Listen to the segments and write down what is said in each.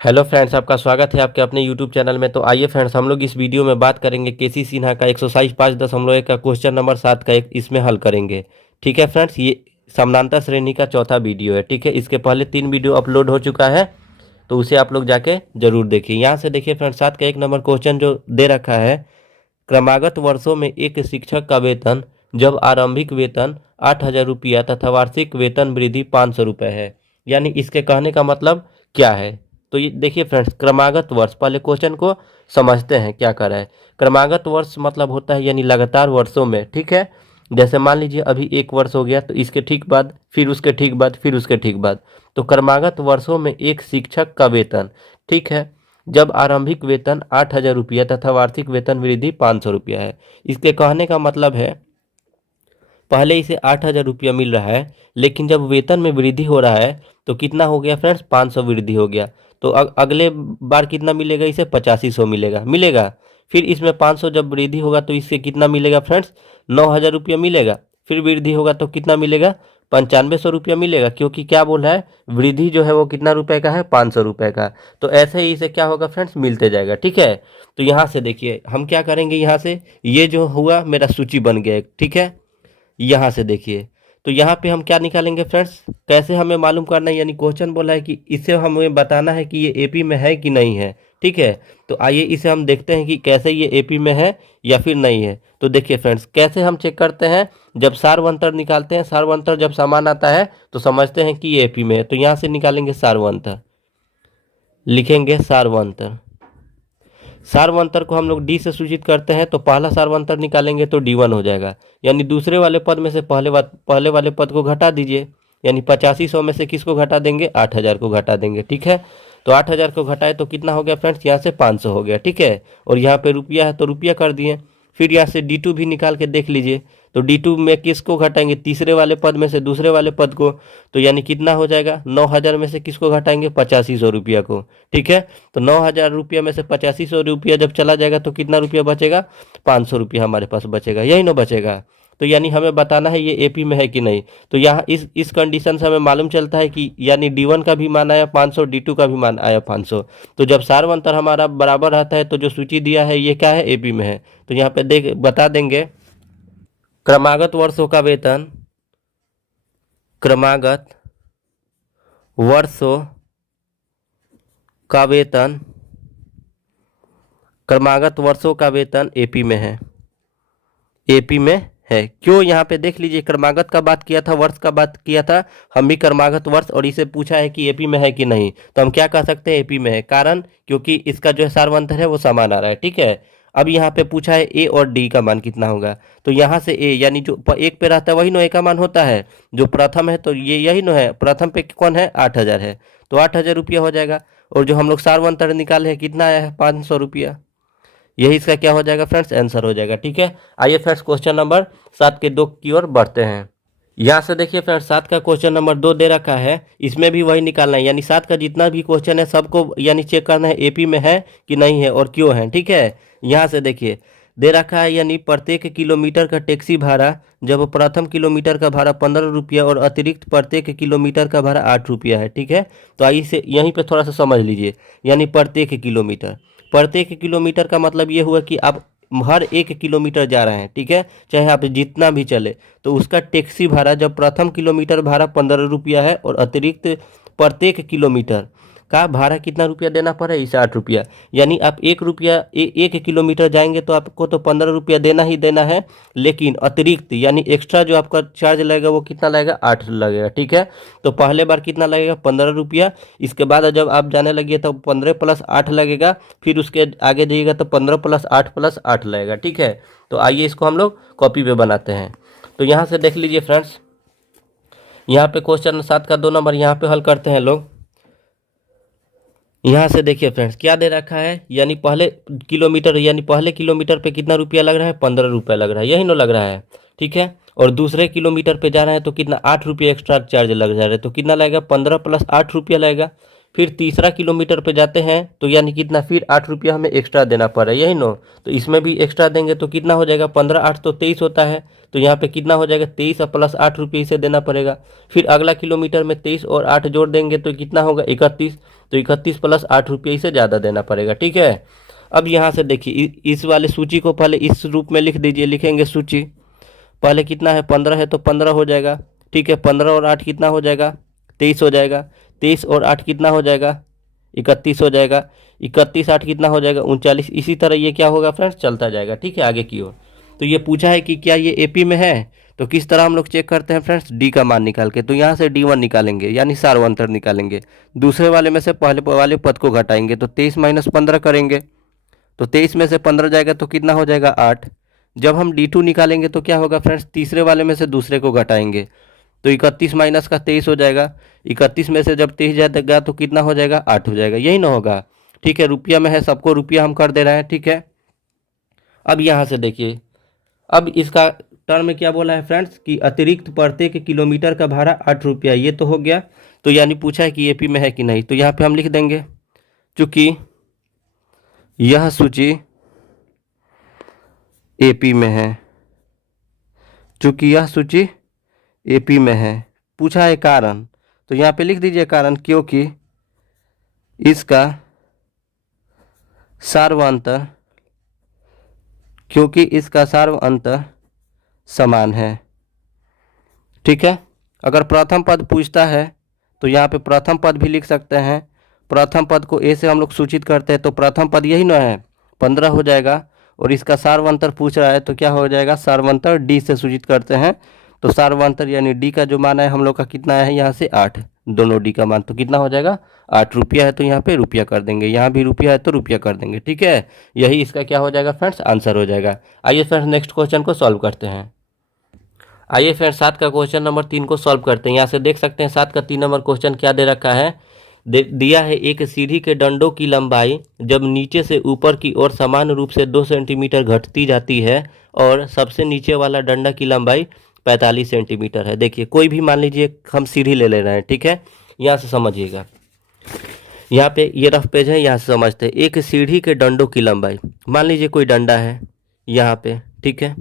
Hello friends, आपका स्वागत है आपके अपने यूट्यूब चैनल में। तो आइए फ्रेंड्स, हम लोग इस वीडियो में बात करेंगे केसी सिन्हा का एक्सरसाइज 5.1 का क्वेश्चन नंबर 7 का एक इसमें हल करेंगे। ठीक है फ्रेंड्स, ये समानांतर श्रेणी का चौथा वीडियो है। ठीक है, इसके पहले 3 वीडियो अपलोड हो चुका है, तो उसे आप लोग जाके जरूर देखिए। यहाँ से देखिए फ्रेंड्स, 7 का 1 नंबर क्वेश्चन जो दे रखा है, क्रमागत वर्षों में एक शिक्षक का वेतन जब आरंभिक वेतन 8,000 रुपया तथा वार्षिक वेतन वृद्धि 500 रुपये है, यानी इसके कहने का मतलब क्या है। तो ये देखिए फ्रेंड्स, क्रमागत वर्ष, पहले क्वेश्चन को समझते हैं क्या कर रहा है। क्रमागत वर्ष मतलब होता है यानी लगातार वर्षों में। ठीक है, जैसे मान लीजिए अभी 1 वर्ष हो गया, तो इसके ठीक बाद फिर उसके ठीक बाद फिर उसके ठीक बाद, तो क्रमागत वर्षों में एक शिक्षक का वेतन, ठीक है, जब आरंभिक वेतन 8,000 रुपया तथा वार्षिक वेतन वृद्धि 500 रुपया है। इसके कहने का मतलब है पहले इसे 8,000 रुपया मिल रहा है, लेकिन जब वेतन में वृद्धि हो रहा है तो कितना हो गया फ्रेंड्स, 500 वृद्धि हो गया। तो अगले बार कितना मिलेगा, इसे 8500 मिलेगा। फिर इसमें 500 जब वृद्धि होगा तो इससे कितना मिलेगा फ्रेंड्स, 9,000 रुपया मिलेगा। फिर वृद्धि होगा तो कितना मिलेगा, 9500 रुपया मिलेगा, क्योंकि क्या बोल रहा है, वृद्धि जो है वो कितना रुपए का है, 500 रुपये का। तो ऐसे ही इसे क्या होगा फ्रेंड्स, मिलते जाएगा। ठीक है, तो यहाँ से देखिए हम क्या करेंगे, यहाँ से ये जो हुआ मेरा सूची बन गया एक। ठीक है, यहाँ से देखिए, तो यहाँ पे हम क्या निकालेंगे फ्रेंड्स, कैसे हमें मालूम करना है, यानी क्वेश्चन बोला है कि इसे हमें बताना है कि ये एपी में है कि नहीं है। ठीक है, तो आइए इसे हम देखते हैं कि कैसे ये एपी में है या फिर नहीं है। तो देखिए फ्रेंड्स, कैसे हम चेक करते हैं, जब सारवंतर निकालते हैं, सारवंतर जब समान आता है तो समझते हैं कि ये एपी में है। तो यहाँ से निकालेंगे सारवंतर, लिखेंगे सारवंतर। सारवंतर को हम लोग डी से सूचित करते हैं, तो पहला सारवंतर निकालेंगे तो D1 हो जाएगा, यानी दूसरे वाले पद में से पहले वाले पद को घटा दीजिए, यानी 8500 में से किसको घटा देंगे, 8,000 को घटा देंगे। ठीक है, तो 8,000 को घटाए तो कितना हो गया फ्रेंड्स, यहाँ से 500 हो गया। ठीक है, और यहाँ पे रुपया है तो रुपया कर दिए। फिर यहाँ से D2 भी निकाल के देख लीजिए, तो D2 में किसको घटाएंगे, तीसरे वाले पद में से दूसरे वाले पद को, तो यानी कितना हो जाएगा, 9,000 में से किसको घटाएंगे, 8500 रुपया को। ठीक है, तो 9,000 रुपया में से 8500 रुपया जब चला जाएगा तो कितना रुपया बचेगा, 500 रुपया हमारे पास बचेगा, यही ना बचेगा। तो यानी हमें बताना है ये एपी में है कि नहीं। तो यहाँ इस कंडीशन से हमें मालूम चलता है कि यानी D1 का भी मान आया 500, D2 का भी मान आया 500। तो जब सारवंतर हमारा बराबर रहता है तो जो सूची दिया है ये क्या है, एपी में है। तो यहाँ पे देख बता देंगे, क्रमागत वर्षों का वेतन, क्रमागत वर्षों का वेतन, क्रमागत वर्षों का वेतन एपी में है, एपी में है। क्यों, यहाँ पे देख लीजिए, क्रमागत का बात किया था, वर्ष का बात किया था, हम भी क्रमागत वर्ष, और इसे पूछा है कि एपी में है कि नहीं, तो हम क्या कह सकते हैं, एपी में है। कारण क्योंकि इसका जो है सारवंतर है वो समान आ रहा है। ठीक है, अब यहाँ पे पूछा है ए और डी का मान कितना होगा, तो यहाँ से ए यानी जो एक पे रहता है वही नो ए का मान होता है, जो प्रथम है तो ये यही नो है, प्रथम पे कौन है, 8,000 है, तो 8,000 रुपया हो जाएगा। और जो हम लोग सारवंतर निकाले हैं कितना आया है, 500 रुपया, यही इसका क्या हो जाएगा फ्रेंड्स, आंसर हो जाएगा। ठीक है, आइए फ्रेंड्स क्वेश्चन नंबर 7 के 2 की ओर बढ़ते हैं। यहाँ से देखिए फ्रेंड्स, 7 का क्वेश्चन नंबर 2 दे रखा है, इसमें भी वही निकालना है, यानी 7 का जितना भी क्वेश्चन है सबको यानी चेक करना है एपी में है कि नहीं है और क्यों है। ठीक है, यहाँ से देखिए दे रखा है, यानी प्रत्येक किलोमीटर का टैक्सी भाड़ा जब प्रथम किलोमीटर का भाड़ा 15 रुपया और अतिरिक्त प्रत्येक किलोमीटर का भाड़ा 8 रुपया है। ठीक है, तो आइए से यहीं पे थोड़ा सा समझ लीजिए, यानी प्रत्येक किलोमीटर का मतलब ये हुआ कि आप हर 1 किलोमीटर जा रहे हैं। ठीक है, चाहे आप जितना भी चले, तो उसका टैक्सी भाड़ा जब प्रथम किलोमीटर भाड़ा 15 रुपया है और अतिरिक्त प्रत्येक किलोमीटर का भाड़ा कितना रुपया देना पड़ा है, 8 रुपया। यानी आप 1 रुपया 1 किलोमीटर जाएंगे तो आपको तो 15 रुपया देना ही देना है, लेकिन अतिरिक्त यानी एक्स्ट्रा जो आपका चार्ज लगेगा वो कितना लगेगा, 8 लगेगा। ठीक है, तो पहले बार कितना लगेगा, 15 रुपया, इसके बाद जब आप जाने लगिए तो 15 + 8 लगेगा, फिर उसके आगे जाइएगा तो 15 + 8 लगेगा। ठीक है, तो आइए इसको हम लोग कॉपी पे बनाते हैं। तो यहाँ से देख लीजिए फ्रेंड्स, यहाँ पे क्वेश्चन 7 का 2 नंबर यहाँ पे हल करते हैं लोग। यहाँ से देखिए फ्रेंड्स क्या दे रखा है, यानी पहले किलोमीटर पे कितना रुपया लग रहा है, 15 रुपया लग रहा है, यही ना लग रहा है। ठीक है, और दूसरे किलोमीटर पे जा रहे हैं तो कितना, 8 रुपये एक्स्ट्रा चार्ज लग जा रहा है, तो कितना लगेगा, 15 + 8 रुपया लगेगा। फिर तीसरा किलोमीटर पे जाते हैं तो यानी कितना, फिर 8 रुपया हमें एक्स्ट्रा देना पड़ा, यही नो। तो इसमें भी एक्स्ट्रा देंगे तो कितना हो जाएगा, 15 8 तो 23 होता है। तो यहाँ पे कितना हो जाएगा, 23 प्लस 8 रुपये इसे देना पड़ेगा। फिर अगला किलोमीटर में 23 और 8 जोड़ देंगे तो कितना होगा, 31। तो 31 प्लस 8 रुपये इसे ज़्यादा देना पड़ेगा, ठीक है। अब यहाँ से देखिए, इस वाले सूची को पहले इस रूप में लिख दीजिए, लिखेंगे सूची। पहले कितना है, 15 है तो 15 हो जाएगा, ठीक है। 15 और 8 कितना हो जाएगा, 23 हो जाएगा। 23 और 8 कितना हो जाएगा, 31 हो जाएगा। 31 8 कितना हो जाएगा, 39। इसी तरह ये क्या होगा फ्रेंड्स, चलता जाएगा, ठीक है, आगे की ओर। तो ये पूछा है कि क्या ये एपी में है, तो किस तरह हम लोग चेक करते हैं फ्रेंड्स, डी का मान निकाल के। तो यहाँ से D1 निकालेंगे, यानी सार्वंतर निकालेंगे। दूसरे वाले में से पहले वाले पद को घटाएंगे, तो 23 माइनस 15 करेंगे। तो 23 में से 15 जाएगा तो कितना हो जाएगा, 8। जब हम D2 निकालेंगे तो क्या होगा फ्रेंड्स, तीसरे वाले में से दूसरे को घटाएंगे, तो 31 माइनस का 23 हो जाएगा। 31 में से जब 23 जाएगा तो कितना हो जाएगा, 8 हो जाएगा, यही ना होगा, ठीक है। रुपया में है, सबको रुपया हम कर दे रहे हैं, ठीक है। अब यहाँ से देखिए, अब इसका टर्म में क्या बोला है फ्रेंड्स, कि अतिरिक्त प्रत्येक किलोमीटर का भाड़ा 8 रुपया, ये तो हो गया। तो यानी पूछा है कि एपी में है कि नहीं, तो यहाँ पे हम लिख देंगे, चूंकि यह सूची एपी में है, चूंकि यह सूची एपी में है। पूछा है कारण, तो यहाँ पे लिख दीजिए कारण, क्योंकि इसका सार्वअंतर, क्योंकि इसका सार्वअंतर समान है, ठीक है। अगर प्रथम पद पूछता है तो यहाँ पे प्रथम पद भी लिख सकते हैं। प्रथम पद को ए से हम लोग सूचित करते हैं, तो प्रथम पद यही ना है, 15 हो जाएगा। और इसका सार्वअंतर पूछ रहा है तो क्या हो जाएगा, सार्वअंतर डी से सूचित करते हैं। तो सार्वअंतर यानी डी का जो मान है हम लोग का कितना है, यहाँ से 8, दोनों डी का मान, तो कितना हो जाएगा, 8 रुपया है तो यहाँ पे रुपया कर देंगे, यहाँ भी रुपया है तो रुपया कर देंगे, ठीक है। यही इसका क्या हो जाएगा फ्रेंड्स, आंसर हो जाएगा। आइए फ्रेंड्स नेक्स्ट क्वेश्चन को सॉल्व करते हैं। आइए फ्रेंड्स 7 का क्वेश्चन नंबर 3 को सॉल्व करते हैं। यहाँ से देख सकते हैं 7 का 3 नंबर क्वेश्चन क्या दे रखा है, दिया है एक सीढ़ी के डंडों की लंबाई जब नीचे से ऊपर की ओर समान रूप से 2 सेंटीमीटर घटती जाती है और सबसे नीचे वाला डंडा की लंबाई 45 सेंटीमीटर है। देखिए कोई भी मान लीजिए हम सीढ़ी ले रहे हैं, ठीक है। यहाँ से समझिएगा, यहाँ पे ये रफ पेज है, यहाँ से समझते हैं। एक सीढ़ी के डंडों की लंबाई, मान लीजिए कोई डंडा है यहाँ पे, ठीक है।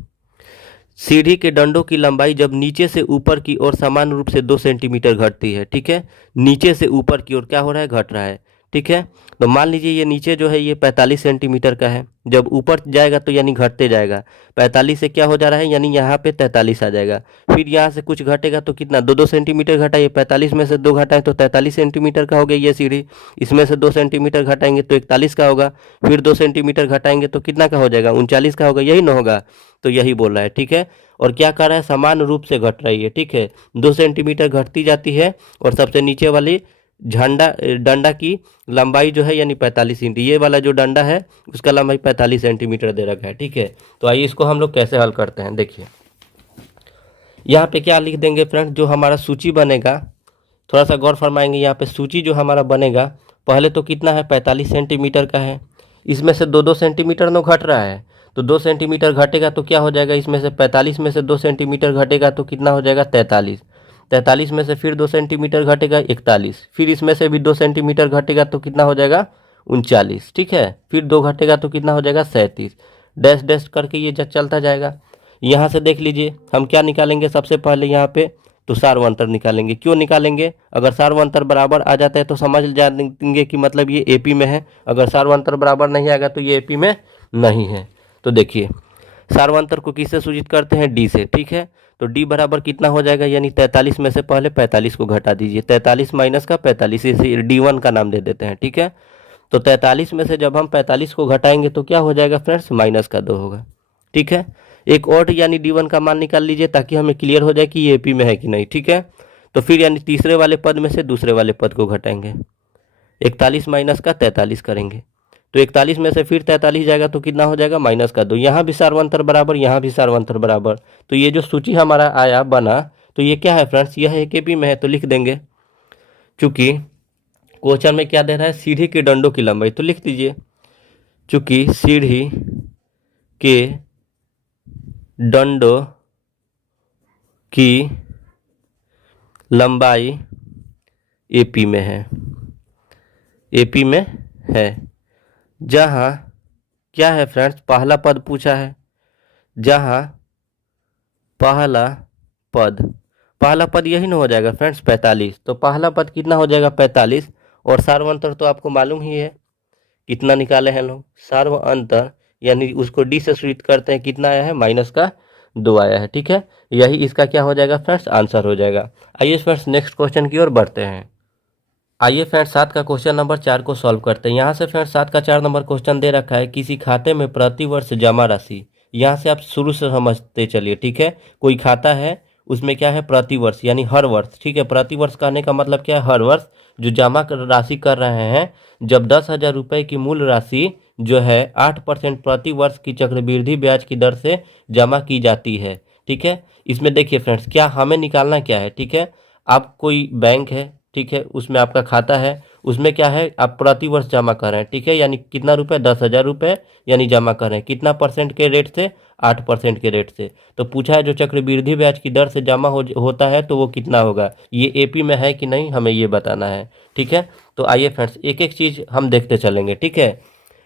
सीढ़ी के डंडों की लंबाई जब नीचे से ऊपर की ओर समान रूप से 2 सेंटीमीटर घटती है, ठीक है। नीचे से ऊपर की ओर क्या हो रहा है, घट रहा है, ठीक है। तो मान लीजिए ये नीचे जो है ये 45 सेंटीमीटर का है, जब ऊपर जाएगा तो यानी घटते जाएगा। 45 से क्या हो जा रहा है, यानी यहाँ पे 43 आ जाएगा। फिर यहाँ से कुछ घटेगा तो कितना, 2 2 सेंटीमीटर घटा, ये 45 में से 2 घटाए तो 43 सेंटीमीटर का हो गया ये सीढ़ी। इसमें से 2 सेंटीमीटर घटाएंगे तो 41 का होगा। फिर 2 सेंटीमीटर घटाएंगे तो कितना का हो जाएगा, 39 का होगा, यही ना होगा। तो यही बोल रहा है, ठीक है। और क्या कर रहा है, समान रूप से घट रही है, ठीक है। 2 सेंटीमीटर घटती जाती है और सबसे नीचे वाली डंडा की लंबाई जो है यानी 45 इंच, ये वाला जो डंडा है उसका लंबाई 45 सेंटीमीटर दे रखा है, ठीक है। तो आइए इसको हम लोग कैसे हल करते हैं, देखिए यहाँ पे क्या लिख देंगे फ्रेंड, जो हमारा सूची बनेगा, थोड़ा सा गौर फरमाएंगे। यहाँ पे सूची जो हमारा बनेगा, पहले तो कितना है, 45 सेंटीमीटर का है। इसमें से 2 2 सेंटीमीटर नो घट रहा है, तो 2 सेंटीमीटर घटेगा तो क्या हो जाएगा, इसमें से 45 में से 2 सेंटीमीटर घटेगा तो कितना हो जाएगा, 43। 43 में से फिर 2 सेंटीमीटर घटेगा, 41। फिर इसमें से भी 2 सेंटीमीटर घटेगा तो कितना हो जाएगा, 39, ठीक है। फिर 2 घटेगा तो कितना हो जाएगा, 37। डैश डैश करके ये चलता जाएगा। यहाँ से देख लीजिए हम क्या निकालेंगे, सबसे पहले यहाँ पे तो सार्वअंतर निकालेंगे। क्यों निकालेंगे, अगर सार्वअंतर बराबर आ जाता है तो समझ जाएंगे कि मतलब ये एपी में है। अगर सार्वअंतर बराबर नहीं आएगा तो ये एपी में नहीं है। तो देखिए सार्वअंतर को किससे सूचित करते हैं, डी से, ठीक है। तो डी बराबर कितना हो जाएगा, यानी 43 में से पहले 45 को घटा दीजिए, 43 माइनस का 45, इसे D1 का नाम दे देते हैं, ठीक है। तो 43 में से जब हम 45 को घटाएंगे तो क्या हो जाएगा फ्रेंड्स, माइनस का 2 होगा, ठीक है। एक और यानी D1 का मान निकाल लीजिए ताकि हमें क्लियर हो जाए कि ये एपी में है कि नहीं, ठीक है। तो फिर यानी तीसरे वाले पद में से दूसरे वाले पद को घटाएंगे, 41 माइनस का 43 करेंगे, तो 41 में से फिर 43 जाएगा तो कितना हो जाएगा, माइनस का 2। यहाँ भी सार्वअंतर बराबर, यहाँ भी सार्वअंतर बराबर। तो ये जो सूची हमारा आया बना, तो ये क्या है फ्रेंड्स, यह एक एपी में है, तो लिख देंगे। चूंकि क्वेश्चन में क्या दे रहा है, सीढ़ी के डंडों की लंबाई, तो लिख दीजिए चूंकि सीढ़ी के डंडों की लंबाई एपी में है, एपी में है। जहाँ क्या है फ्रेंड्स, पहला पद पूछा है, जहाँ पहला पद, पहला पद यही ना हो जाएगा फ्रेंड्स 45, तो पहला पद कितना हो जाएगा 45। और सार्वंतर तो आपको मालूम ही है कितना निकाले हैं लोग, सार्व अंतर यानी उसको डी से सूचित करते हैं, कितना आया है -2 आया है। ठीक है, यही इसका क्या हो जाएगा फ्रेंड्स, आंसर हो जाएगा। आइए फ्रेंड्स नेक्स्ट क्वेश्चन की ओर बढ़ते हैं। आइए फ्रेंड्स 7 का क्वेश्चन नंबर 4 को सॉल्व करते हैं। यहाँ से फ्रेंड्स 7 का 4 नंबर क्वेश्चन दे रखा है, किसी खाते में प्रति वर्ष जमा राशि। यहाँ से आप शुरू से समझते चलिए। ठीक है, कोई खाता है उसमें क्या है प्रति वर्ष यानी हर वर्ष। ठीक है, प्रति वर्ष कहने का मतलब क्या है, हर वर्ष जो जमा राशि कर रहे हैं, जब 10,000 रुपये की मूल राशि जो है 8% प्रति वर्ष की चक्रवृद्धि ब्याज की दर से जमा की जाती है। ठीक है, इसमें देखिए फ्रेंड्स क्या हमें निकालना क्या है। ठीक है, आप कोई बैंक है, ठीक है, उसमें आपका खाता है, उसमें क्या है आप प्रति वर्ष जमा कर रहे हैं। ठीक है, यानी कितना रुपए, 10,000 रुपये यानी जमा कर रहे हैं, कितना परसेंट के रेट से, 8% के रेट से। तो पूछा है जो चक्रवृद्धि ब्याज की दर से जमा होता है तो वो कितना होगा, ये एपी में है कि नहीं हमें ये बताना है। ठीक है, तो आइए फ्रेंड्स एक एक चीज़ हम देखते चलेंगे। ठीक है,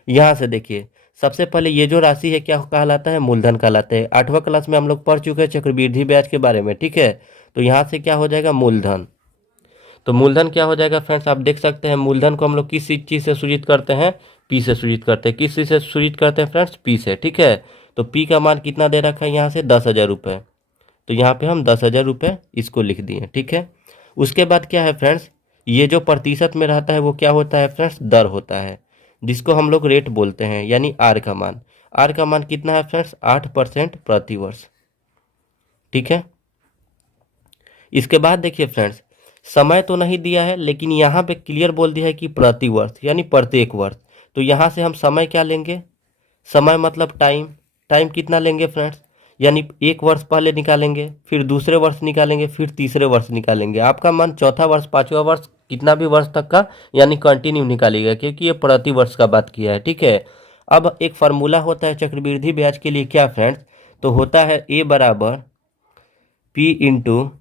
यहाँ से देखिए सबसे पहले ये जो राशि है क्या कहलाता है, मूलधन कहलाता है। 8वां क्लास में हम लोग पढ़ चुके हैं चक्रवृद्धि ब्याज के बारे में। ठीक है, तो यहाँ से क्या हो जाएगा मूलधन। तो मूलधन क्या हो जाएगा फ्रेंड्स, आप देख सकते हैं मूलधन को हम लोग किस चीज़ से सूचित करते हैं, पी से सूचित करते हैं। किस चीज़ से सूचित करते हैं फ्रेंड्स, पी से। ठीक है, तो पी का मान कितना दे रखा है यहाँ से 10,000 रुपये, तो यहाँ पे हम 10,000 रुपये इसको लिख दिए। ठीक है, उसके बाद क्या है फ्रेंड्स, ये जो प्रतिशत में रहता है वो क्या होता है फ्रेंड्स, दर होता है, जिसको हम लोग रेट बोलते हैं, यानी आर का मान। आर का मान कितना है फ्रेंड्स, 8% प्रति वर्ष। ठीक है, इसके बाद देखिए फ्रेंड्स समय तो नहीं दिया है, लेकिन यहाँ पे क्लियर बोल दिया है कि प्रति वर्ष यानी प्रत्येक वर्ष। तो यहाँ से हम समय क्या लेंगे, समय मतलब टाइम। टाइम कितना लेंगे फ्रेंड्स, यानी एक वर्ष पहले निकालेंगे, फिर दूसरे वर्ष निकालेंगे, फिर तीसरे वर्ष निकालेंगे। आपका मन चौथा वर्ष, पांचवा वर्ष, कितना भी वर्ष तक का यानी कंटिन्यू निकालिएगा, क्योंकि ये प्रति वर्ष का बात किया है। ठीक है, अब एक फार्मूला होता है चक्रवृद्धि ब्याज के लिए क्या फ्रेंड्स, तो होता है ए बराबर पी इंटू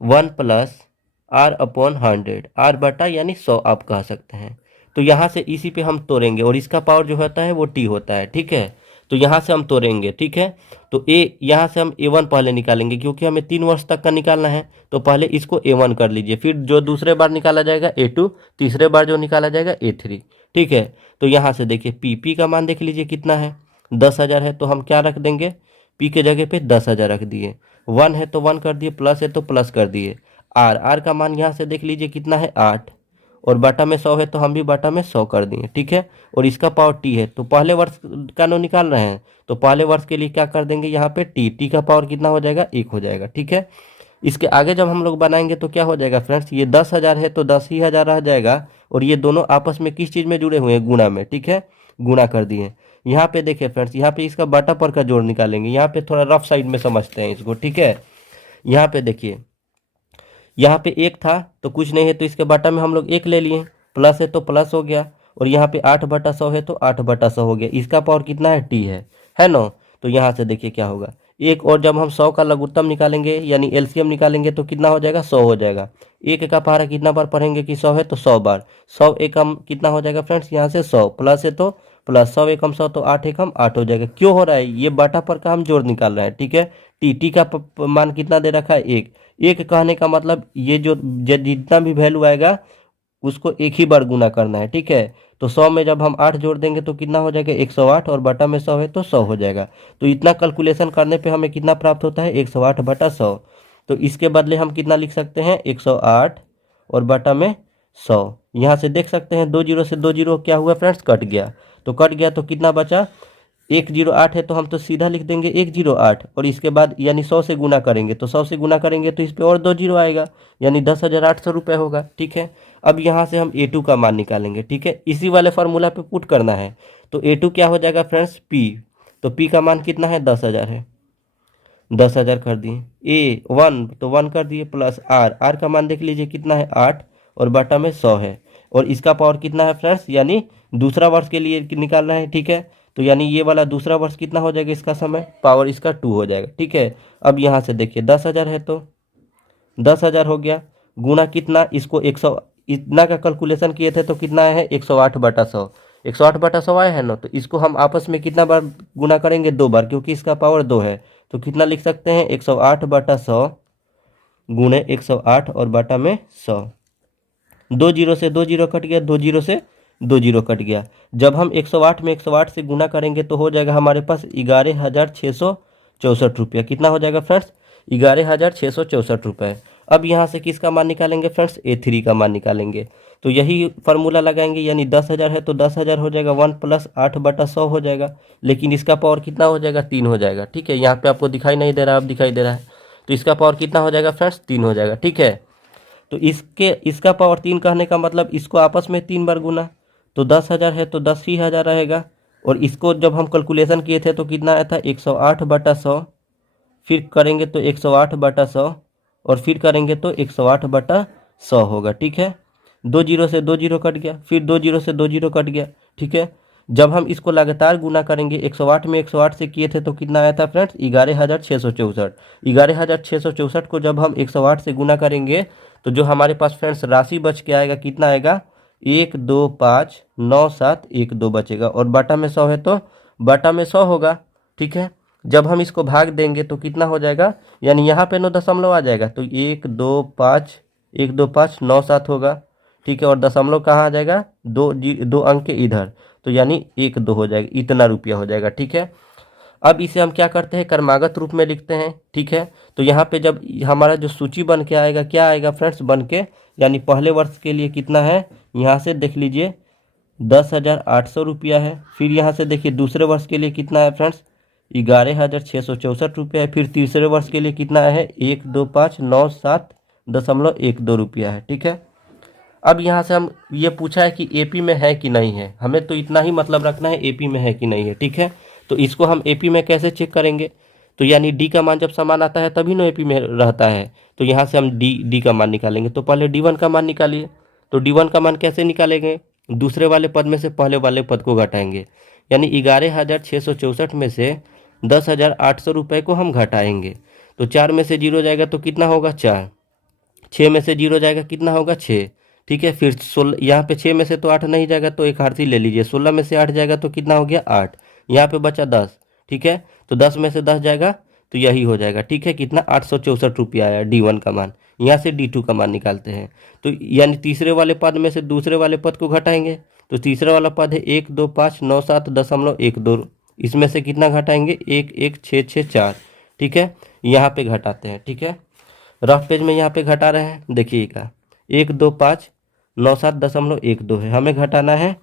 1+R/100, आर बटा यानी 100 आप कह सकते हैं। तो यहाँ से इसी पे हम तोड़ेंगे और इसका पावर जो होता है वो टी होता है। ठीक है, तो यहाँ से हम तोड़ेंगे। ठीक है, तो ए यहाँ से हम A1 पहले निकालेंगे, क्योंकि हमें 3 वर्ष तक का निकालना है। तो पहले इसको A1 कर लीजिए, फिर जो दूसरे बार निकाला जाएगा A2, तीसरे बार जो निकाला जाएगा A3। ठीक है, तो यहाँ से देखिए पी का मान देख लीजिए कितना है, 10,000 है, तो हम क्या रख देंगे, पी के जगह पे 10,000 रख दिए। 1 है तो 1 कर दिए, प्लस है तो प्लस कर दिए। आर का मान यहाँ से देख लीजिए कितना है 8, और बटा में 100 है तो हम भी बटा में 100 कर दिए। ठीक है, और इसका पावर टी है, तो पहले वर्ष का नो निकाल रहे हैं, तो पहले वर्ष के लिए क्या कर देंगे यहाँ पे टी का पावर कितना हो जाएगा, 1 हो जाएगा। ठीक है, इसके आगे जब हम लोग बनाएंगे तो क्या हो जाएगा फ्रेंड्स, ये 10,000 है तो 10,000 रह जाएगा, और ये दोनों आपस में किस चीज़ में जुड़े हुए हैं, गुणा में। ठीक है, गुणा कर दिए। यहाँ पे देखिए फ्रेंड्स, यहाँ पे इसका बटा पर का जोड़ निकालेंगे, यहाँ पे थोड़ा रफ साइड में समझते हैं इसको। ठीक है, यहाँ पे देखिए, यहाँ पे 1 था तो कुछ नहीं है, तो इसके बटा में हम लोग 1 ले लिए, प्लस है तो प्लस हो गया, और यहाँ पे 8/100 है तो 8/100 हो गया। इसका पावर कितना है, टी है ना। तो यहाँ से देखिए क्या होगा, एक और जब हम 100 का लघुत्तम निकालेंगे यानी एलसीएम निकालेंगे तो कितना हो जाएगा, 100 हो जाएगा। एक का पहाड़ा कितना बार पढ़ेंगे कि 100 है तो 100 बार, 100 एकम कितना हो जाएगा फ्रेंड्स, यहाँ से 100 प्लस है तो प्लस, 100 एकम 100 तो 8 एकम 8 हो जाएगा। क्यों हो रहा है, ये बटा पर का हम जोड़ निकाल रहे हैं। ठीक है, टी का मान कितना दे रखा है, 1। एक कहने का मतलब ये जो जितना भी वैल्यू आएगा उसको एक ही बार गुना करना है। ठीक है, तो 100 में जब हम 8 जोड़ देंगे तो कितना हो जाएगा, 108, और बटा में 100 है तो 100 हो जाएगा। तो इतना कैलकुलेशन करने पे हमें कितना प्राप्त होता है, 108/100। तो इसके बदले हम कितना लिख सकते हैं, 108 और बटा में 100। यहाँ से देख सकते हैं 2 जीरो से 2 जीरो क्या हुआ फ्रेंड्स, कट गया। तो कट गया तो कितना बचा, 108 है तो हम तो सीधा लिख देंगे 108, और इसके बाद यानी 100 से गुना करेंगे, तो 100 से गुना करेंगे तो इस पे और 2 जीरो आएगा, यानी 10,800 रुपये होगा। ठीक है, अब यहाँ से हम A2 का मान निकालेंगे। ठीक है, इसी वाले फार्मूला पे पुट करना है, तो A2 क्या हो जाएगा फ्रेंड्स, P। तो P का मान कितना है, 10,000 है, 10,000 कर दिए। A1 तो 1 कर दिए, प्लस आर का मान देख लीजिए कितना है, 8, और बटा में 100 है, और इसका पावर कितना है फ्रेंड्स, यानी दूसरा वर्ष के लिए निकालना है। ठीक है, तो यानी ये वाला दूसरा वर्ष कितना हो जाएगा, इसका समय पावर इसका 2 हो जाएगा। ठीक है, अब यहाँ से देखिए 10,000 है तो 10,000 हो गया, गुना कितना, इसको इतना का कैलकुलेशन किए थे तो कितना है 108/100। 108/100 आया है ना, तो इसको हम आपस में कितना बार गुना करेंगे, 2 बार, क्योंकि इसका पावर 2 है। तो कितना लिख सकते हैं, 108/100 गुणे 108 और बटा में 100। 2 जीरो से 2 जीरो कट गया, 2 जीरो से 2 जीरो कट गया। जब हम 108 में 108 से गुना करेंगे तो हो जाएगा हमारे पास 11,664 रुपया। कितना हो जाएगा फ्रेंड्स, 11,664 रुपये। अब यहाँ से किसका मान निकालेंगे फ्रेंड्स, A3 का मान निकालेंगे। तो यही फार्मूला लगाएंगे, यानी 10,000 है तो 10,000 हो जाएगा, 1 + 8/100 हो जाएगा। लेकिन इसका पावर कितना हो जाएगा, 3 हो जाएगा। ठीक है, यहाँ पे आपको दिखाई नहीं दे रहा, अब दिखाई दे रहा है। तो इसका पावर कितना हो जाएगा फ्रेंड्स, 3 हो जाएगा। ठीक है, तो इसका पावर 3 कहने का मतलब इसको आपस में 3 बार गुना, तो 10,000 है तो 10 ही हज़ार रहेगा। और इसको जब हम कैलकुलेशन किए थे तो कितना आया था, 108/100, फिर करेंगे तो 108/100, और फिर करेंगे तो 108/100 होगा। ठीक है, 2 जीरो से 2 जीरो कट गया, फिर 2 जीरो से 2 जीरो कट गया। ठीक है, जब हम इसको लगातार गुना करेंगे, 108 में 108 से किए थे तो कितना आया था फ्रेंड्स, 11,664। 11,664 को जब हम 108 से गुना करेंगे तो जो हमारे पास फ्रेंड्स राशि बच के आएगा, कितना आएगा, 1259712 बचेगा। और बटा में 100 है तो बटा में 100 होगा। ठीक है, जब हम इसको भाग देंगे तो कितना हो जाएगा, यानी यहाँ पे 9 दशमलव आ जाएगा, तो 12597 होगा। ठीक है, और दशमलव कहाँ आ जाएगा, 2 अंक के इधर, तो यानी 12 हो जाएगा, इतना रुपया हो जाएगा। ठीक है, अब इसे हम क्या करते हैं, क्रमागत रूप में लिखते हैं। ठीक है, तो यहाँ पे जब हमारा जो सूची बन के आएगा, क्या आएगा फ्रेंड्स बन के, यानी पहले वर्ष के लिए कितना है, यहाँ से देख लीजिए 10,800 रुपया है। फिर यहाँ से देखिए दूसरे वर्ष के लिए कितना है फ्रेंड्स, 11,664 रुपया है। फिर तीसरे वर्ष के लिए कितना है, 12597.12 रुपया है। ठीक है, अब यहाँ से हम ये पूछा है कि एपी में है कि नहीं है, हमें तो इतना ही मतलब रखना है, एपी में है कि नहीं है। ठीक है, तो इसको हम एपी में कैसे चेक करेंगे, तो यानी डी का मान जब समान आता है तभी ना एपी में रहता है। तो यहाँ से हम डी का मान निकालेंगे, तो पहले D1 का मान निकालिए। तो D1 का मान कैसे निकालेंगे, दूसरे वाले पद में से पहले वाले पद को घटाएंगे, यानी 11,664 में से 10,800 रुपये को हम घटाएंगे। तो 4 में से 0 जाएगा तो कितना होगा, 4। 6 में से 0 जाएगा, कितना होगा, 6। ठीक है, फिर 16, यहाँ पे 6 में से तो 8 नहीं जाएगा तो एक आरती ले लीजिए, 16 में से 8 जाएगा तो कितना हो गया, 8। यहाँ पे बचा 10। ठीक है, तो 10 में से 10 जाएगा तो यही हो जाएगा। ठीक है, कितना, 864 रुपया आया D1 का मान। यहाँ से D2 का मान निकालते हैं, तो यानी तीसरे वाले पद में से दूसरे वाले पद को घटाएंगे। तो तीसरा वाला पद है 12597.12, इसमें से कितना घटाएंगे, 11,664। ठीक है, यहाँ पे घटाते हैं। ठीक है, रफ पेज में यहाँ पे घटा रहे हैं, देखिएगा 12597.12 है, हमें घटाना है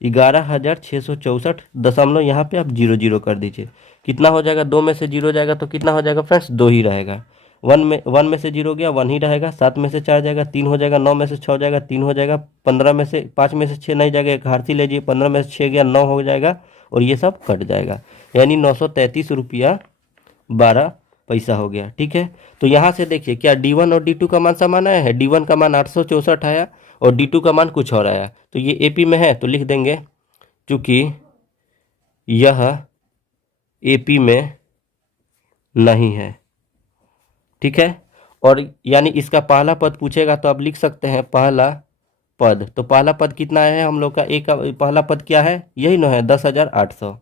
11,664 दशमलव, यहाँ पे आप 00 कर दीजिए, कितना हो जाएगा, 2 में से 0 जाएगा तो कितना हो जाएगा फ्रेंड्स, 2 ही रहेगा। 1 में से 0 गया, 1 ही रहेगा। 7 में से 4 जाएगा, 3 हो जाएगा। 9 में से 6 जाएगा, 3 हो जाएगा। 15 में से 5 में से 6 नहीं जाएगा, एक हारती लीजिए, 15 में से 6 गया, 9 हो जाएगा, और ये सब कट जाएगा, यानी 933 रुपया 12 पैसा हो गया। ठीक है, तो यहाँ से देखिए क्या D1 और D2 का मान समान आया है, D1 का मान 864 आया और D2 का मान कुछ और आया, तो ये एपी में है तो लिख देंगे, क्योंकि यह एपी में नहीं है। ठीक है, और यानी इसका पहला पद पूछेगा तो आप लिख सकते हैं पहला पद, तो पहला पद कितना है हम लोग का, एक पहला पद क्या है, यही ना है 10,800,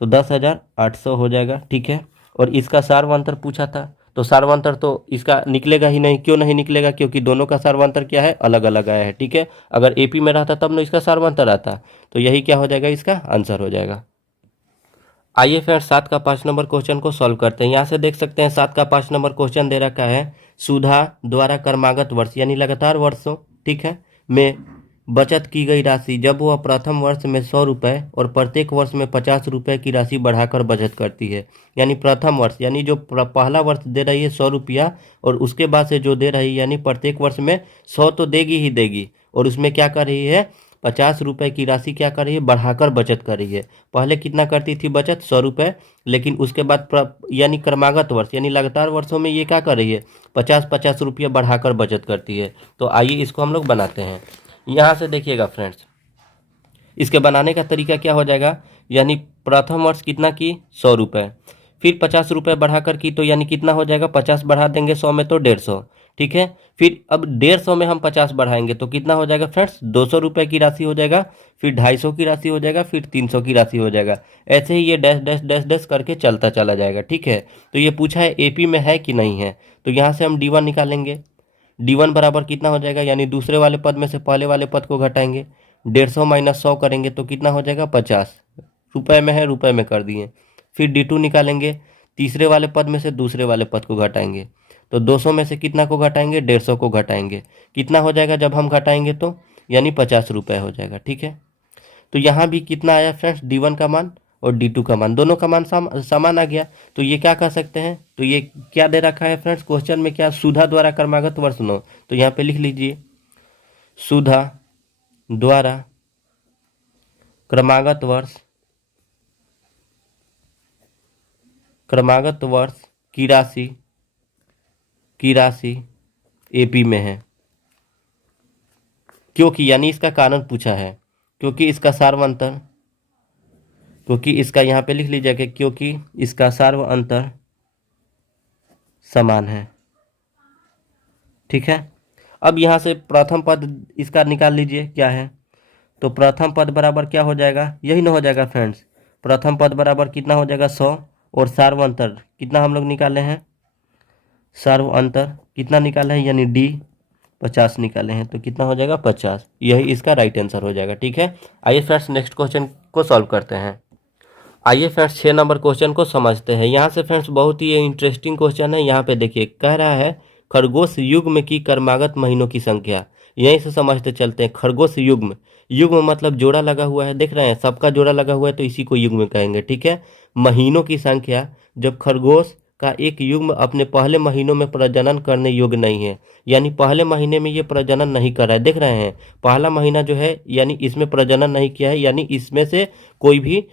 तो 10,800 हो जाएगा। ठीक है, और इसका सार्वंतर पूछा था, तो सार्वंतर तो इसका निकलेगा ही नहीं, क्यों नहीं निकलेगा, क्योंकि दोनों का सार्वंतर क्या है, अलग अलग आया है। ठीक है, अगर एपी में रहता तब ना इसका सार्वंतर आता, तो यही क्या हो जाएगा, इसका आंसर हो जाएगा। आइए फिर 7 का 5 नंबर क्वेश्चन को सॉल्व करते हैं। यहाँ से देख सकते हैं 7 का 5 नंबर क्वेश्चन दे रखा है, सुधा द्वारा क्रमागत वर्ष यानी लगातार वर्षों, ठीक है, में बचत की गई राशि जब वह प्रथम वर्ष में 100 रुपये और प्रत्येक वर्ष में 50 रुपये की राशि बढ़ाकर बचत करती है। यानी प्रथम वर्ष यानी जो पहला वर्ष दे रही है 100 रुपया, और उसके बाद से जो दे रही है यानी प्रत्येक वर्ष में 100 तो देगी ही देगी, और उसमें क्या कर रही है, 50 रुपये की राशि क्या कर रही है, बढ़ाकर बचत कर रही है। पहले कितना करती थी बचत, 100 रुपये, लेकिन उसके बाद यानी क्रमागत वर्ष यानी लगातार वर्षों में ये क्या कर रही है, 50-50 रुपये बढ़ाकर बचत करती है। तो आइए इसको हम लोग बनाते हैं। यहाँ से देखिएगा फ्रेंड्स, इसके बनाने का तरीका क्या हो जाएगा, यानी प्रथम वर्ष कितना की, 100 रुपये, फिर 50 रुपये बढ़ाकर की, तो यानी कितना हो जाएगा, 50 बढ़ा देंगे 100 में तो 150, ठीक है। फिर अब 150 में हम 50 बढ़ाएंगे तो कितना हो जाएगा फ्रेंड्स, 200 रुपये की राशि हो जाएगा, फिर 250 की राशि हो जाएगा, फिर 300 की राशि हो जाएगा। ऐसे ही ये डैश डैश डैश डैश करके चलता चला जाएगा, ठीक है। तो ये पूछा है एपी में है कि नहीं है, तो यहाँ से हम D1 निकालेंगे। D1 बराबर कितना हो जाएगा, यानी दूसरे वाले पद में से पहले वाले पद को घटाएंगे, 150 माइनस 100 करेंगे तो कितना हो जाएगा 50। रुपए में है, रुपए में कर दिए। फिर D2 निकालेंगे, तीसरे वाले पद में से दूसरे वाले पद को घटाएंगे, तो 200 में से कितना को घटाएंगे, 150 को घटाएंगे, कितना हो जाएगा जब हम घटाएंगे तो, यानी 50 रुपये हो जाएगा, ठीक है। तो यहाँ भी कितना आया फ्रेंड्स, D1 का मान और D2 का मान, दोनों का मान समान आ गया। तो ये क्या कह सकते हैं, तो ये क्या दे रखा है फ्रेंड्स क्वेश्चन में, क्या सुधा द्वारा क्रमागत वर्ष 9, तो यहाँ पे लिख लीजिए सुधा द्वारा क्रमागत वर्ष की राशि एपी में है, क्योंकि यानी इसका कारण पूछा है, क्योंकि इसका सार्व अंतर, क्योंकि इसका यहाँ पे लिख लीजिएगा क्योंकि इसका सार्व अंतर समान है, ठीक है। अब यहाँ से प्रथम पद इसका निकाल लीजिए क्या है, तो प्रथम पद बराबर क्या हो जाएगा, यही ना हो जाएगा फ्रेंड्स, प्रथम पद बराबर कितना हो जाएगा 100, और सार्व अंतर कितना हम लोग निकाले हैं, सार्व अंतर कितना निकाले हैं, यानी D 50 निकाले हैं, तो कितना हो जाएगा 50, यही इसका राइट आंसर हो जाएगा, ठीक है। आइए फ्रेंड्स नेक्स्ट क्वेश्चन को सॉल्व करते हैं। आइए फ्रेंड्स 6 नंबर क्वेश्चन को समझते हैं। यहाँ से फ्रेंड्स बहुत ही इंटरेस्टिंग क्वेश्चन है। यहाँ पे देखिए कह रहा है खरगोश युग्म की क्रमागत महीनों की संख्या, यहीं से समझते चलते हैं। खरगोश युग्म, युग्म मतलब जोड़ा लगा हुआ है, देख रहे हैं सबका जोड़ा लगा हुआ है, तो इसी को युग्म कहेंगे, ठीक है। महीनों की संख्या, जब खरगोश का एक युग्म अपने पहले महीनों में प्रजनन करने योग्य नहीं है, यानी पहले महीने में ये प्रजनन नहीं कर रहा है, देख रहे हैं पहला महीना जो है यानी इसमें प्रजनन नहीं किया है, यानी इसमें से कोई भी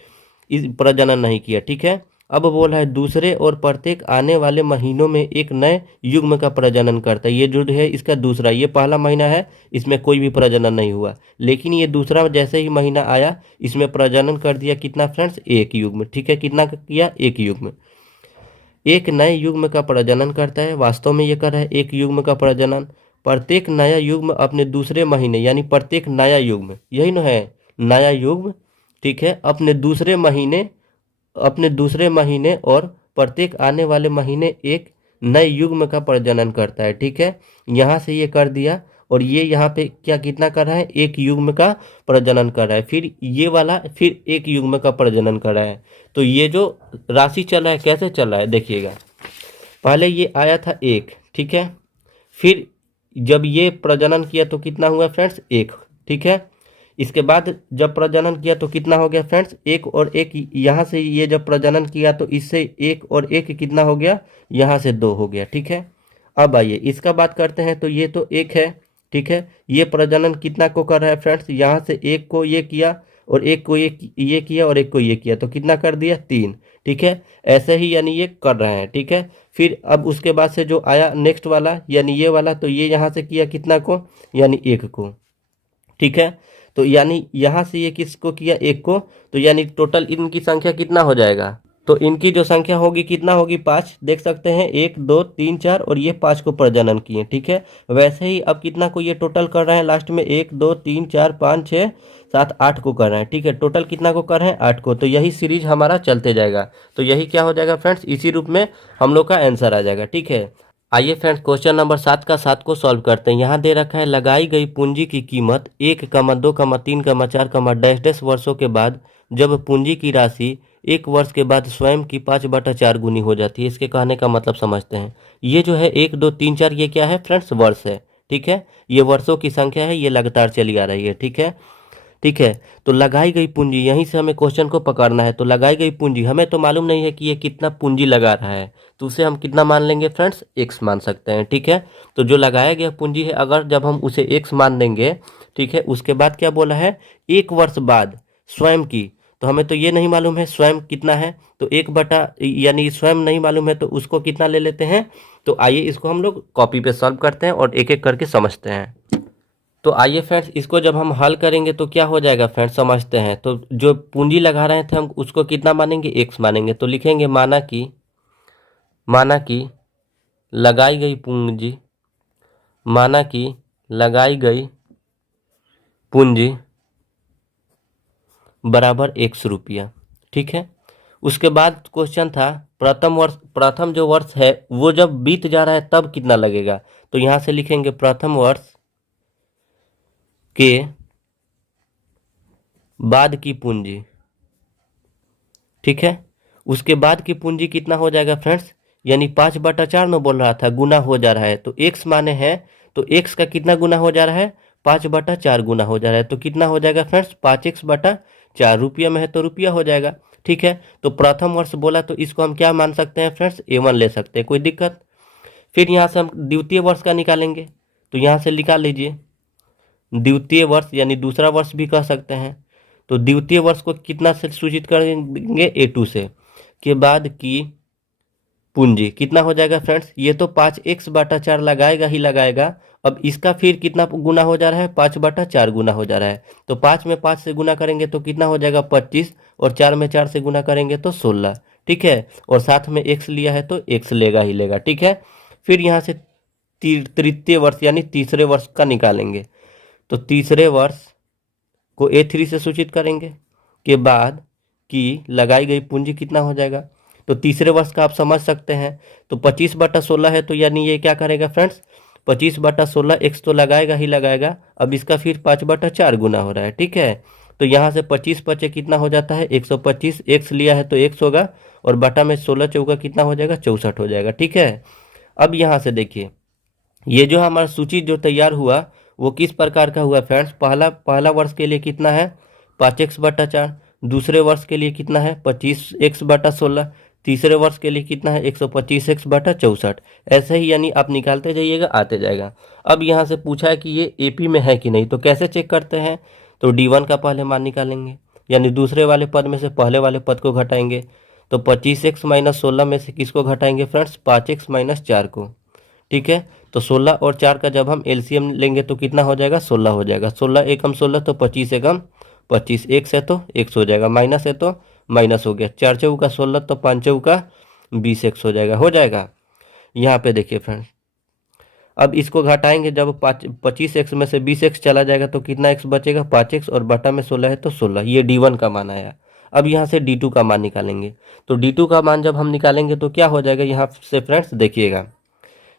इस प्रजनन नहीं किया, ठीक है। अब बोल है दूसरे और प्रत्येक आने वाले महीनों में एक नए युग्म का प्रजनन करता है, ये जो है इसका दूसरा, ये पहला महीना है इसमें कोई भी प्रजनन नहीं हुआ, लेकिन ये दूसरा जैसे ही महीना आया इसमें प्रजनन कर दिया कितना फ्रेंड्स, एक युग्म, ठीक है। कितना किया, एक युग्म, एक नए युग्म का प्रजनन करता है, वास्तव में ये कर रहा है एक युग्म का प्रजनन। प्रत्येक नया युग्म अपने दूसरे महीने, यानी प्रत्येक नया युग्म, यही न है नया युग्म, ठीक है, अपने दूसरे महीने और प्रत्येक आने वाले महीने एक नए युग्म का प्रजनन करता है, ठीक है। यहाँ से ये कर दिया, और ये यहाँ पे क्या कितना कर रहा है, एक युग्म का प्रजनन कर रहा है, फिर ये वाला फिर एक युग्म का प्रजनन कर रहा है। तो ये जो राशि चल रहा है कैसे चल रहा है देखिएगा, पहले ये आया था एक, ठीक है, फिर जब ये प्रजनन किया तो कितना हुआ फ्रेंड्स, एक, ठीक है। इसके बाद जब प्रजनन किया तो कितना हो गया फ्रेंड्स, एक और एक, यहाँ से ये जब प्रजनन किया तो इससे एक और एक कितना हो गया, यहाँ से 2 हो गया, ठीक है। अब आइए इसका बात करते हैं, तो ये तो एक है, ठीक है, ये प्रजनन कितना को कर रहा है फ्रेंड्स, यहाँ से एक को ये किया और एक को ये किया और एक को ये किया, तो कितना कर दिया 3, ठीक है। ऐसे ही यानी ये कर रहे हैं, ठीक है। फिर अब उसके बाद से जो आया नेक्स्ट वाला यानी ये वाला, तो ये यहाँ से किया कितना को, यानी 1 को, ठीक है। तो यानी यहाँ से ये किसको किया, 1 को, तो यानी टोटल इनकी संख्या कितना हो जाएगा, तो इनकी जो संख्या होगी कितना होगी 5, देख सकते हैं 1 2 3 4, और ये 5 को प्रजनन किए, ठीक है। वैसे ही अब कितना को ये टोटल कर रहे हैं लास्ट में, 1 2 3 4 5 6 7 8 को कर रहे हैं, ठीक है। टोटल कितना को कर रहे हैं, 8 को। तो यही सीरीज हमारा चलते जाएगा, तो यही क्या हो जाएगा फ्रेंड्स, इसी रूप में हम लोग का आंसर आ जाएगा, ठीक है। आइए फ्रेंड्स क्वेश्चन नंबर 7 का 7 को सॉल्व करते हैं। यहाँ दे रखा है लगाई गई पूंजी की कीमत 1, 2, 3, 4, डैश डैश वर्षों के बाद जब पूंजी की राशि 1 वर्ष के बाद स्वयं की 5/4 गुनी हो जाती है। इसके कहने का मतलब समझते हैं। ये जो है 1 2 3 4 ये क्या है फ्रेंड्स, वर्ष है, ठीक है। ये वर्षों की संख्या है, ये लगातार चली आ रही है, ठीक है, ठीक है। तो लगाई गई पूंजी, यहीं से हमें क्वेश्चन को पकड़ना है। तो लगाई गई पूंजी, हमें तो मालूम नहीं है कि ये कितना पूंजी लगा रहा है, तो उसे हम कितना मान लेंगे फ्रेंड्स, x मान सकते हैं, ठीक है। तो जो लगाया गया पूंजी है, अगर जब हम उसे x मान देंगे, ठीक है, उसके बाद क्या बोला है 1 वर्ष बाद स्वयं की, तो हमें तो ये नहीं मालूम है स्वयं कितना है, तो 1 बटा यानी स्वयं नहीं मालूम है, तो उसको कितना ले लेते हैं। तो आइए इसको हम लोग कॉपी पे सॉल्व करते हैं और एक एक करके समझते हैं। तो आइए फ्रेंड्स इसको जब हम हल करेंगे तो क्या हो जाएगा फ्रेंड्स, समझते हैं। तो जो पूंजी लगा रहे थे हम उसको कितना मानेंगे, x मानेंगे। तो लिखेंगे माना कि लगाई गई पूंजी माना कि लगाई गई पूंजी बराबर 100 रुपया। ठीक है, उसके बाद क्वेश्चन था प्रथम जो वर्ष है वो जब बीत जा रहा है तब कितना लगेगा। तो यहां से लिखेंगे प्रथम वर्ष के बाद की पूंजी। ठीक है, उसके बाद की पूंजी कितना हो जाएगा फ्रेंड्स, यानी 5/4 न बोल रहा था, गुना हो जा रहा है तो x माने है, तो x का कितना गुना हो जा रहा है, 5/4 गुना हो जा रहा है। तो कितना हो जाएगा फ्रेंड्स, 5x/4, रुपया में है तो रुपया हो जाएगा। ठीक है, तो प्रथम वर्ष बोला तो इसको हम क्या मान सकते हैं फ्रेंड्स, A1 ले सकते हैं, कोई दिक्कत। फिर यहाँ से हम द्वितीय वर्ष का निकालेंगे, तो यहाँ से निकाल लीजिए द्वितीय वर्ष, यानी दूसरा वर्ष भी कह सकते हैं। तो द्वितीय वर्ष को कितना से सूचित करेंगे, A2 से। के बाद की पूंजी कितना हो जाएगा फ्रेंड्स, ये तो 5x/4 लगाएगा ही लगाएगा। अब इसका फिर कितना गुना हो जा रहा है, 5/4 गुना हो जा रहा है। तो 5 में 5 से गुना करेंगे तो कितना हो जाएगा 25, और 4 में 4 से गुना करेंगे तो 16। ठीक है, और साथ में x लिया है तो x लेगा ही लेगा। ठीक है, फिर यहाँ से तृतीय वर्ष यानी तीसरे वर्ष का निकालेंगे, तो तीसरे वर्ष को A3 से सूचित करेंगे। के बाद की लगाई गई पूंजी कितना हो जाएगा, तो तीसरे वर्ष का आप समझ सकते हैं, तो 25/16 है, तो यानी ये क्या करेगा फ्रेंड्स, 25/16, x तो लगाएगा ही लगाएगा। अब इसका फिर 5/4 गुना हो रहा है। ठीक है, तो यहाँ से 25 पचे कितना हो जाता है 125, x लिया है तो x होगा, और बटा में 16 चौका कितना हो जाएगा 64 हो जाएगा। ठीक है, अब यहाँ से देखिए ये जो हमारा सूची जो तैयार हुआ वो किस प्रकार का हुआ फ्रेंड्स, पहला वर्ष के लिए कितना है 5x/4, दूसरे वर्ष के लिए कितना है 25x/16, तीसरे वर्ष के लिए कितना है 125x/64। ऐसे ही यानी आप निकालते जाइएगा आते जाएगा। अब यहाँ से पूछा है कि ये AP में है कि नहीं, तो कैसे चेक करते हैं, तो D1 का पहले मान निकालेंगे, यानी दूसरे वाले पद में से पहले वाले पद को घटाएंगे। तो 25x-16 में से किसको घटाएंगे फ्रेंड्स, 5x-4 को। ठीक है, तो 16 और 4 का जब हम LCM लेंगे तो कितना हो जाएगा 16 हो जाएगा। 16 एकम 16 तो 25 एकम 25, x है तो x हो जाएगा, माइनस है तो माइनस हो गया। 4 चौका 16 तो 5 चौका 20x हो जाएगा। यहाँ पे देखिए फ्रेंड्स, अब इसको घटाएंगे, जब 25x में से 20x चला जाएगा तो कितना x बचेगा 5x, और बटा में 16 है तो 16। ये D1 का मान आया। अब यहाँ से D2 का मान निकालेंगे, तो D2 का मान जब हम निकालेंगे तो क्या हो जाएगा, यहाँ से फ्रेंड्स देखिएगा,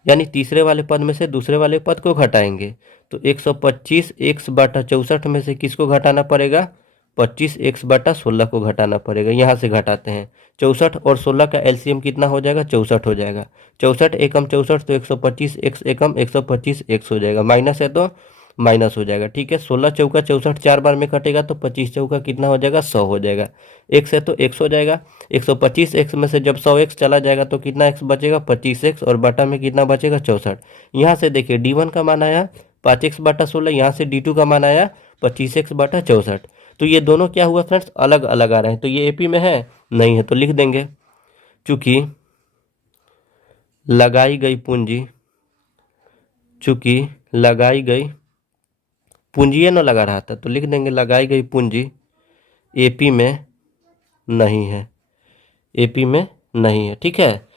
यानी तीसरे वाले पद में से दूसरे वाले पद को घटाएंगे, तो 125x/64 में से किसको घटाना पड़ेगा, 25x/16 को घटाना पड़ेगा। यहाँ से घटाते हैं, 64 और 16 का LCM कितना हो जाएगा 64 हो जाएगा। 64 एकम 64 तो 125x एकम 125x हो जाएगा, माइनस है तो माइनस हो जाएगा। ठीक है, 16 चौका 64 4 बार में कटेगा तो 25 चौका कितना हो जाएगा 100 हो जाएगा। x है तो x हो जाएगा, 125x में से जब 100x चला जाएगा तो कितना x बचेगा 25x, और बटा में कितना बचेगा 64। यहाँ से देखिए D1 का मान आया 5x/16, यहाँ से D2 का मान आया 25x/64। तो ये दोनों क्या हुआ फ्रेंड्स, अलग अलग आ रहे हैं। तो ये AP में है नहीं है, तो लिख देंगे चूंकि लगाई गई पूंजी ये न लगा रहा था, तो लिख देंगे लगाई गई पूंजी AP में नहीं है, AP में नहीं है। ठीक है,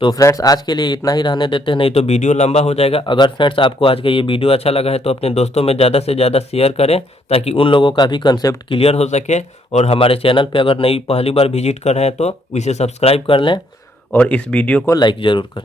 तो फ्रेंड्स आज के लिए इतना ही रहने देते हैं, नहीं तो वीडियो लंबा हो जाएगा। अगर फ्रेंड्स आपको आज का ये वीडियो अच्छा लगा है तो अपने दोस्तों में ज़्यादा से ज़्यादा शेयर करें, ताकि उन लोगों का भी कंसेप्ट क्लियर हो सके। और हमारे चैनल पे अगर नई पहली बार विजिट कर रहे हैं तो इसे सब्सक्राइब कर लें, और इस वीडियो को लाइक ज़रूर करें।